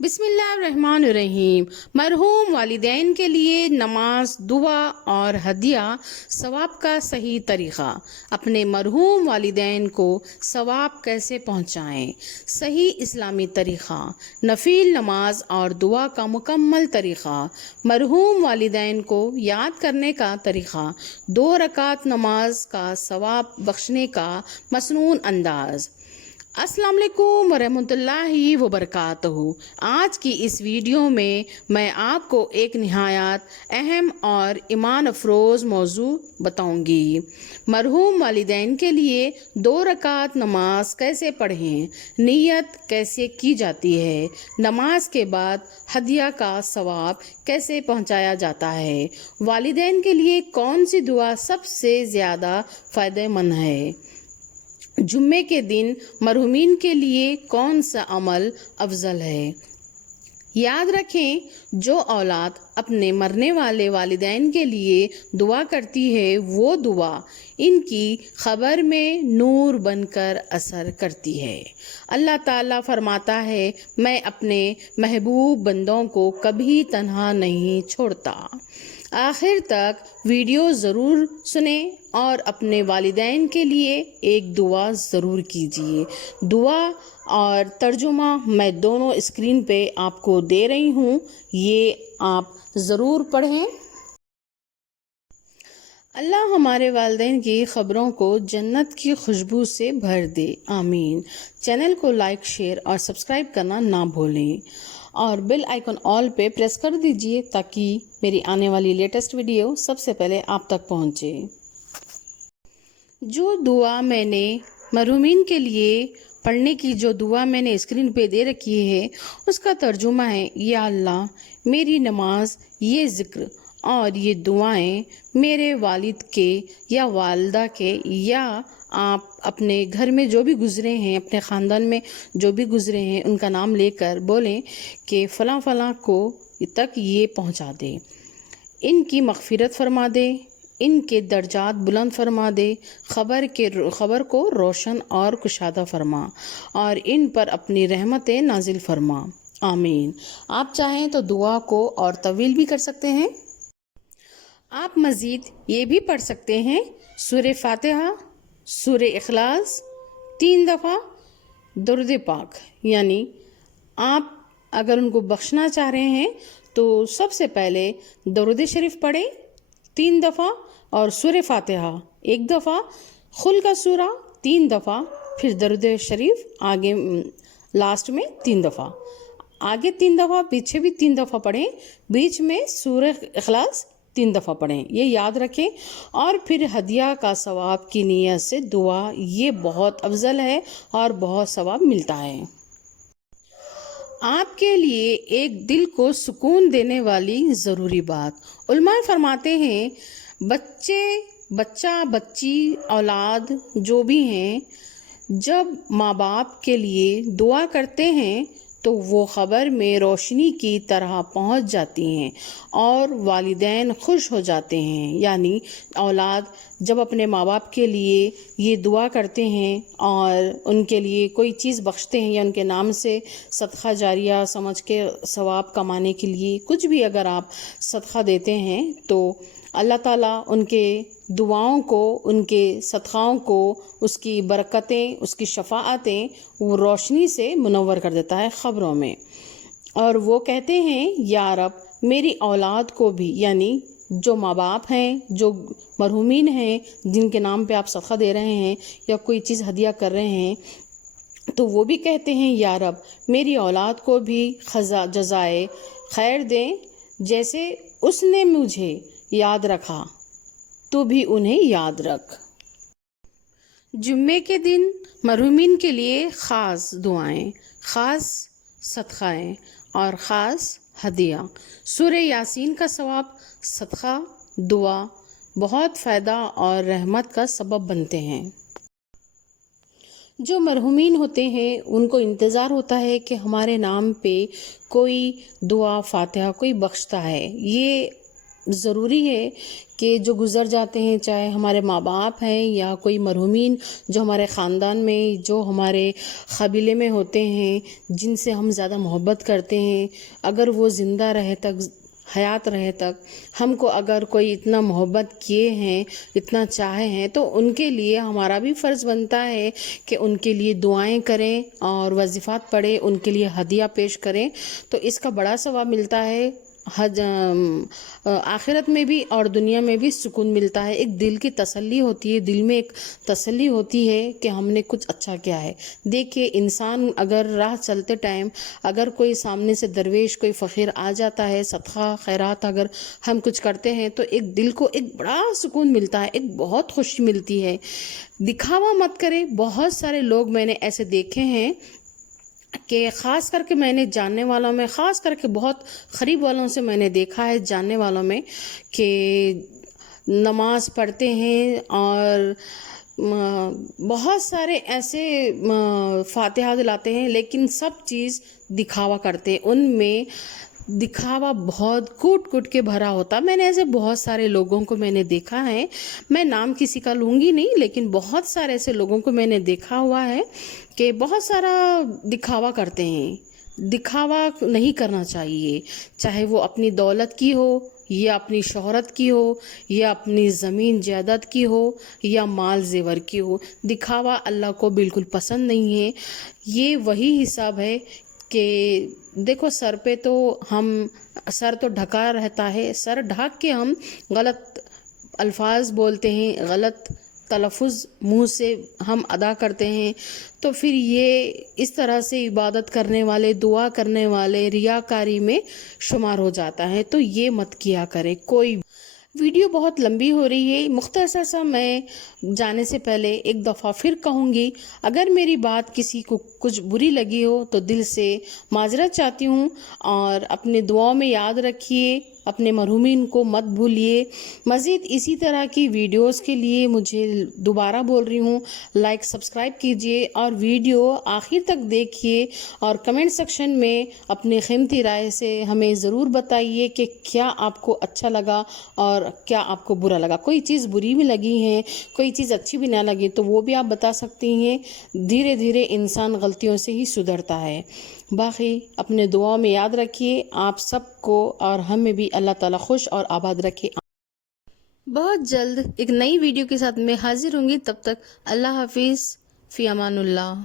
بسم اللہ الرحمن الرحیم۔ مرحوم والدین کے لیے نماز، دعا اور ہدیہ ثواب کا صحیح طریقہ۔ اپنے مرحوم والدین کو ثواب کیسے پہنچائیں؟ صحیح اسلامی طریقہ، نفل نماز اور دعا کا مکمل طریقہ۔ مرحوم والدین کو یاد کرنے کا طریقہ، 2 رکعت نماز کا ثواب بخشنے کا مسنون انداز۔ السلام علیکم ورحمۃ اللہ وبرکاتہ۔ آج کی اس ویڈیو میں آپ کو ایک نہایت اہم اور ایمان افروز موضوع بتاؤں گی۔ مرحوم والدین کے لیے 2 رکعت نماز کیسے پڑھیں، نیت کیسے کی جاتی ہے، نماز کے بعد ہدیہ کا ثواب کیسے پہنچایا جاتا ہے، والدین کے لیے کون سی دعا سب سے زیادہ فائدہ مند ہے، جمعے کے دن مرحومین کے لیے کون سا عمل افضل ہے۔ یاد رکھیں، جو اولاد اپنے مرنے والے والدین کے لیے دعا کرتی ہے، وہ دعا ان کی قبر میں نور بن کر اثر کرتی ہے۔ اللہ تعالیٰ فرماتا ہے، میں اپنے محبوب بندوں کو کبھی تنہا نہیں چھوڑتا۔ آخر تک ویڈیو ضرور سنیں اور اپنے والدین کے لیے ایک دعا ضرور کیجیے۔ دعا اور ترجمہ میں دونوں اسکرین پہ آپ کو دے رہی ہوں، یہ آپ ضرور پڑھیں۔ اللہ ہمارے والدین کی خبروں کو جنت کی خوشبو سے بھر دے، آمین۔ چینل کو لائک، شیئر اور سبسکرائب کرنا نہ بھولیں اور بیل آئیکن آل پہ پریس کر دیجئے تاکہ میری آنے والی لیٹسٹ ویڈیو سب سے پہلے آپ تک پہنچے۔ جو دعا میں نے مرحومین کے لیے پڑھنے کی جو دعا میں نے اسکرین پہ دے رکھی ہے، اس کا ترجمہ ہے، یا اللہ، میری نماز، یہ ذکر اور یہ دعائیں میرے والد کے یا والدہ کے یا آپ اپنے گھر میں جو بھی گزرے ہیں، اپنے خاندان میں جو بھی گزرے ہیں، ان کا نام لے کر بولیں کہ فلاں فلاں کو تک یہ پہنچا دے، ان کی مغفرت فرما دے، ان کے درجات بلند فرما دے، خبر کو روشن اور کشادہ فرما اور ان پر اپنی رحمتیں نازل فرما، آمین۔ آپ چاہیں تو دعا کو اور طویل بھی کر سکتے ہیں۔ آپ مزید یہ بھی پڑھ سکتے ہیں، سورہ فاتحہ، سورہ اخلاص 3 دفعہ، درود پاک، یعنی آپ اگر ان کو بخشنا چاہ رہے ہیں تو سب سے پہلے درود شریف پڑھیں 3 دفعہ اور سورہ فاتحہ 1 دفعہ، خل کا سورہ 3 دفعہ، پھر درود شریف آگے لاسٹ میں 3 دفعہ، آگے 3 دفعہ، پیچھے بھی 3 دفعہ پڑھیں، بیچ میں سورہ اخلاص 3 دفعہ پڑھیں، یہ یاد رکھیں۔ اور پھر ہدیہ کا ثواب کی نیت سے دعا، یہ بہت افضل ہے اور بہت ثواب ملتا ہے۔ آپ کے لیے ایک دل کو سکون دینے والی ضروری بات، علماء فرماتے ہیں، بچہ بچی اولاد جو بھی ہیں، جب ماں باپ کے لیے دعا کرتے ہیں تو وہ خبر میں روشنی کی طرح پہنچ جاتی ہیں اور والدین خوش ہو جاتے ہیں۔ یعنی اولاد جب اپنے ماں باپ کے لیے یہ دعا کرتے ہیں اور ان کے لیے کوئی چیز بخشتے ہیں یا ان کے نام سے صدقہ جاریہ سمجھ کے ثواب کمانے کے لیے کچھ بھی اگر آپ صدقہ دیتے ہیں تو اللہ تعالیٰ ان کے دعاؤں کو، ان کے صدقاؤں کو، اس کی برکتیں، اس کی شفاعتیں وہ روشنی سے منور کر دیتا ہے خبروں میں، اور وہ کہتے ہیں، یا رب میری اولاد کو بھی، یعنی جو ماں باپ ہیں، جو مرحومین ہیں جن کے نام پہ آپ صدقہ دے رہے ہیں یا کوئی چیز ہدیہ کر رہے ہیں، تو وہ بھی کہتے ہیں، یا رب میری اولاد کو بھی جزائے خیر دیں، جیسے اس نے مجھے یاد رکھا تو بھی انہیں یاد رکھ۔ جمعے کے دن مرحومین کے لیے خاص دعائیں، خاص صدقائیں اور خاص ہدیہ۔ سورہ یاسین کا ثواب، صدقہ، دعا بہت فائدہ اور رحمت کا سبب بنتے ہیں۔ جو مرحومین ہوتے ہیں ان کو انتظار ہوتا ہے کہ ہمارے نام پہ کوئی دعا فاتحہ کوئی بخشتا ہے، یہ ضروری ہے کہ جو گزر جاتے ہیں، چاہے ہمارے ماں باپ ہیں یا کوئی مرحومین جو ہمارے خاندان میں، جو ہمارے قبیلے میں ہوتے ہیں، جن سے ہم زیادہ محبت کرتے ہیں، اگر وہ زندہ رہے تک، حیات رہے تک، ہم کو اگر کوئی اتنا محبت کیے ہیں، اتنا چاہے ہیں، تو ان کے لیے ہمارا بھی فرض بنتا ہے کہ ان کے لیے دعائیں کریں اور وظیفات پڑھیں، ان کے لیے ہدیہ پیش کریں، تو اس کا بڑا ثواب ملتا ہے۔ آخرت میں بھی اور دنیا میں بھی سکون ملتا ہے، ایک دل کی تسلی ہوتی ہے، دل میں ایک تسلی ہوتی ہے کہ ہم نے کچھ اچھا کیا ہے۔ دیکھیے انسان اگر راہ چلتے ٹائم اگر کوئی سامنے سے درویش، کوئی فقیر آ جاتا ہے، صدقہ خیرات اگر ہم کچھ کرتے ہیں تو ایک دل کو ایک بڑا سکون ملتا ہے، ایک بہت خوشی ملتی ہے۔ دکھاوا مت کرے۔ بہت سارے لوگ میں نے ایسے دیکھے ہیں کہ خاص کر کے میں نے جاننے والوں میں، خاص کر کے بہت قریب والوں سے میں نے دیکھا ہے، جاننے والوں میں، کہ نماز پڑھتے ہیں اور بہت سارے ایسے فاتحہ دلاتے ہیں، لیکن سب چیز دکھاوا کرتے ہیں، ان میں دکھاوا بہت کوٹ کوٹ کے بھرا ہوتا۔ میں نے ایسے بہت سارے لوگوں کو میں نے دیکھا ہے، میں نام کسی کا لوں گی نہیں، لیکن بہت سارے ایسے لوگوں کو میں نے دیکھا ہوا ہے کہ بہت سارا دکھاوا کرتے ہیں۔ دکھاوا نہیں کرنا چاہیے، چاہے وہ اپنی دولت کی ہو یا اپنی شہرت کی ہو یا اپنی زمین جائیداد کی ہو یا مال زیور کی ہو۔ دکھاوا اللہ کو بالکل پسند نہیں ہے۔ یہ وہی حساب ہے کہ دیکھو سر پہ تو ہم سر تو ڈھکا رہتا ہے، سر ڈھک کے ہم غلط الفاظ بولتے ہیں، غلط تلفظ منہ سے ہم ادا کرتے ہیں، تو پھر یہ اس طرح سے عبادت کرنے والے، دعا کرنے والے ریاکاری میں شمار ہو جاتا ہے۔ تو یہ مت کیا کرے کوئی۔ ویڈیو بہت لمبی ہو رہی ہے، مختصر سا میں جانے سے پہلے ایک دفعہ پھر کہوں گی، اگر میری بات کسی کو کچھ بری لگی ہو تو دل سے معذرت چاہتی ہوں، اور اپنے دعاؤں میں یاد رکھیے، اپنے مرحومین کو مت بھولیے۔ مزید اسی طرح کی ویڈیوز کے لیے مجھے دوبارہ بول رہی ہوں، لائک سبسکرائب کیجئے اور ویڈیو آخر تک دیکھیے، اور کمنٹ سیکشن میں اپنے قیمتی رائے سے ہمیں ضرور بتائیے کہ کیا آپ کو اچھا لگا اور کیا آپ کو برا لگا۔ کوئی چیز بری بھی لگی ہے، کوئی چیز اچھی بھی نہ لگی تو وہ بھی آپ بتا سکتی ہیں۔ دھیرے دھیرے انسان غلطیوں سے ہی سدھرتا ہے۔ باقی اپنے دعاؤں میں یاد رکھیے، آپ سب کو اور ہمیں بھی اللہ تعالیٰ خوش اور آباد رکھے۔ بہت جلد ایک نئی ویڈیو کے ساتھ میں حاضر ہوں گی، تب تک اللہ حافظ، فی امان اللہ۔